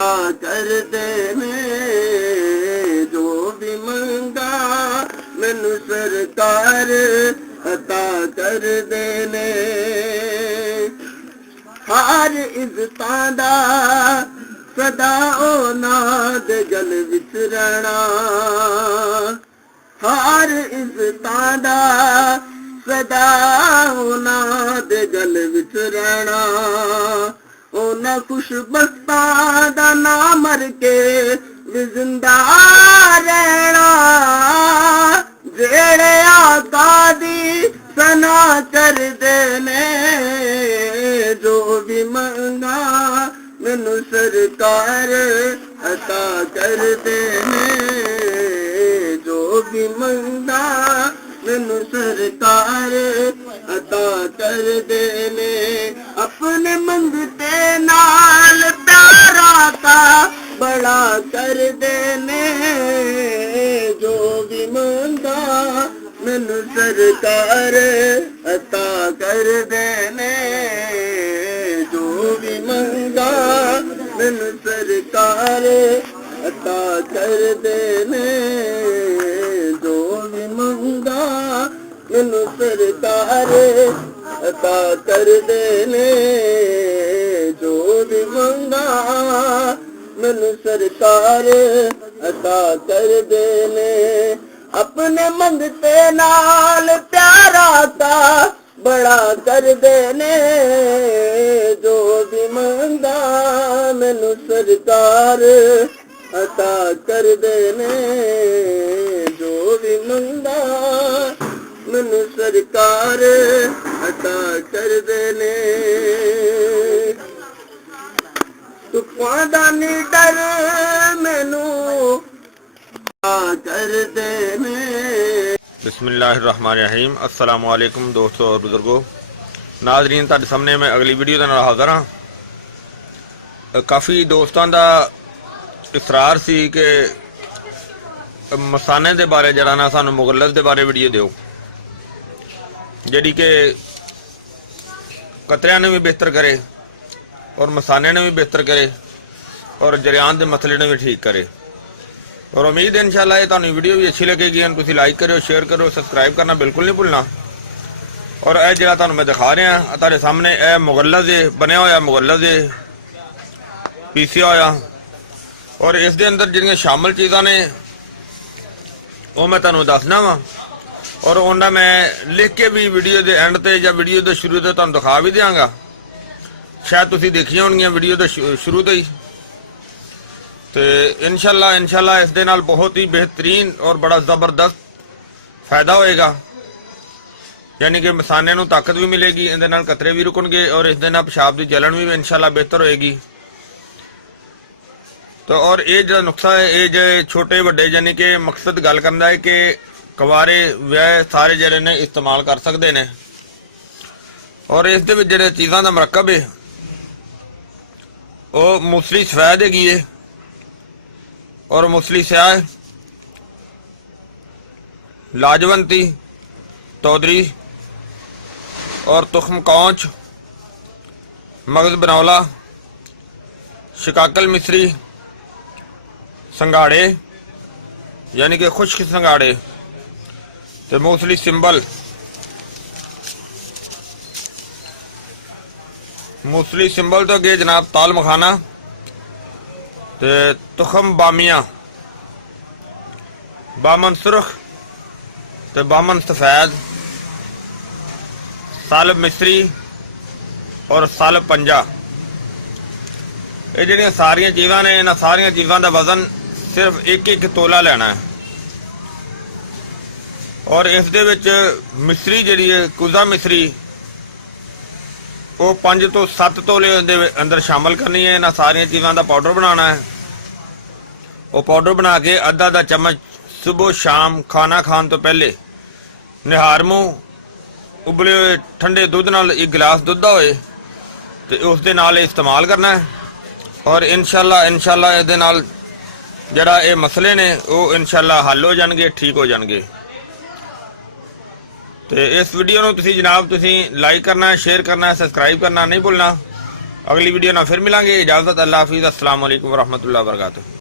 कर देने जो भी मंगा मैनू सरकार अता कर देने। हर इज्जतां दा सदा औलाद गल विच रहना, हर इज्जतां दा सदा औलाद गल विच रहना। उन्हां खुशबख्तां दा ना मर के भी जिंदा रहना, जेड़े आका दी सना करदे ने जो भी मंगा मैनू सरकार अता कर देने। जो भी मंगा मैनू सरकार अता कर देने। अपने मंगते नाल प्यारा का बड़ा कर देने। जो भी मंगा मैनू सरकार अता कर देने। जो भी मंगा मैनू सरकार अता कर देने। जो भी मंगा मैनू सरकार अता कर देने। जो भी मंगा मैनू सरकार अता कर देने। अपने मंगते नाल प्यारा का बड़ा कर देने। जो भी मंगा मैनू सरकार अता कर देने। जो भी मंगा मैनू सरकार अता कर देने। तुफां दा नी डर मैनू कर देने। बिस्मिल्लाहिर्रहमानिर्रहीम। अस्सलाम वालेकुम दोस्तों और बुजुर्गों, नाजरीन तुहाडे सामने मैं अगली वीडियो दे नाल हाज़र हाँ। काफ़ी दोस्तों का इसरार सी कि मसाने दे बारे जरा ना सानू मुगल्लज़ दे बारे वीडियो दिओ, जिहड़ी कि कतरियां ने भी बेहतर करे और मसाने ने भी बेहतर करे और जरियान के मसले ने भी ठीक करे। और उम्मीद है इंशाल्लाह तुहानू वीडियो भी अच्छी लगेगी। तुसीं लाइक करो, शेयर करो, सबसक्राइब करना बिल्कुल नहीं भूलना। और यह जो तुहानू मैं दिखा रहा तुहाडे सामने यह मुगल्लज़ है, बनया होया मुगल्लज़ है, पीसिया होया। और इस दे अंदर जिहड़ियां शामिल चीज़ां ने वो मैं तुहानू दसना वा। और उन्हें मैं लिख के भी वीडियो के एंड ते या वीडियो के शुरू ते तुहानू दिखा भी देंगा। शायद तुसीं देखियां होणगियां वीडियो के शुरू तो ही। तो इंशाल्लाह इस दे नाल बहुत ही बेहतरीन और बड़ा ज़बरदस्त फायदा होएगा। यानी कि मसाने नूं ताकत भी मिलेगी, इहदे नाल कतरे भी रुकणगे और इस दे नाल पेशाब की जलन भी इंशाल्लाह बेहतर होएगी। तो और ये जो नुस्खा है ये जो छोटे वड्डे यानी कि मकसद गल करदा है कि कवारे व्याह सारे जरे ने इस्तेमाल कर सकते हैं। और इस दे विच जिहड़े चीज़ां दा मरकब है वो मूसली सफैद हैगी है और मूसली स्याह, लाजवंती, तौदरी और तुख्म कौंच, मगज बनौला, शिकाकल मिस्री, संगाड़े यानी कि खुश्क संगाड़े, तो मूसली सिंबल, मूसली सिंबल तो अगे जनाब ताल मखाना, तो तुखम बामिया, बामन सुरख, तो बामन सफेद, सालब मिस्री और सालब पंजा। ये जिहड़ियां सारियां चीज़ां ने इन्हां सारियां चीज़ां दा वजन सिर्फ एक एक तोला लेना है। और इस दे विच मिस्री जिहड़ी है कुजा मिस्री वो 5 तो 7 तोले दे अंदर शामिल करनी है। इन्हां सारियां चीज़ां दा पाउडर बनाना है। वो पाउडर बना के आधा चम्मच सुबह शाम खाना खाने तो पहले निहार मुँह उबले हुए ठंडे दुध नाल 1 गिलास दुध दा होए तो उस दे नाल इस्तेमाल करना है। और इंशाल्लाह इहदे नाल जरा ये मसले ने वो इंशाल्लाह हल हो जाएंगे, ठीक हो जाएंगे। तो इस वीडियो को तुसी जनाब तुसी लाइक करना है, शेयर करना है, सबसक्राइब करना नहीं भूलना। ਅਗਲੀ ਵੀਡੀਓ ਨਾਲ ਫਿਰ ਮਿਲਾਂਗੇ। ਇਜਾਜ਼ਤ, ਅੱਲਾਹ ਹਾਫਿਜ਼, अस्सलाम वालेकुम रहमतुल्लाहि व बरकातुहू।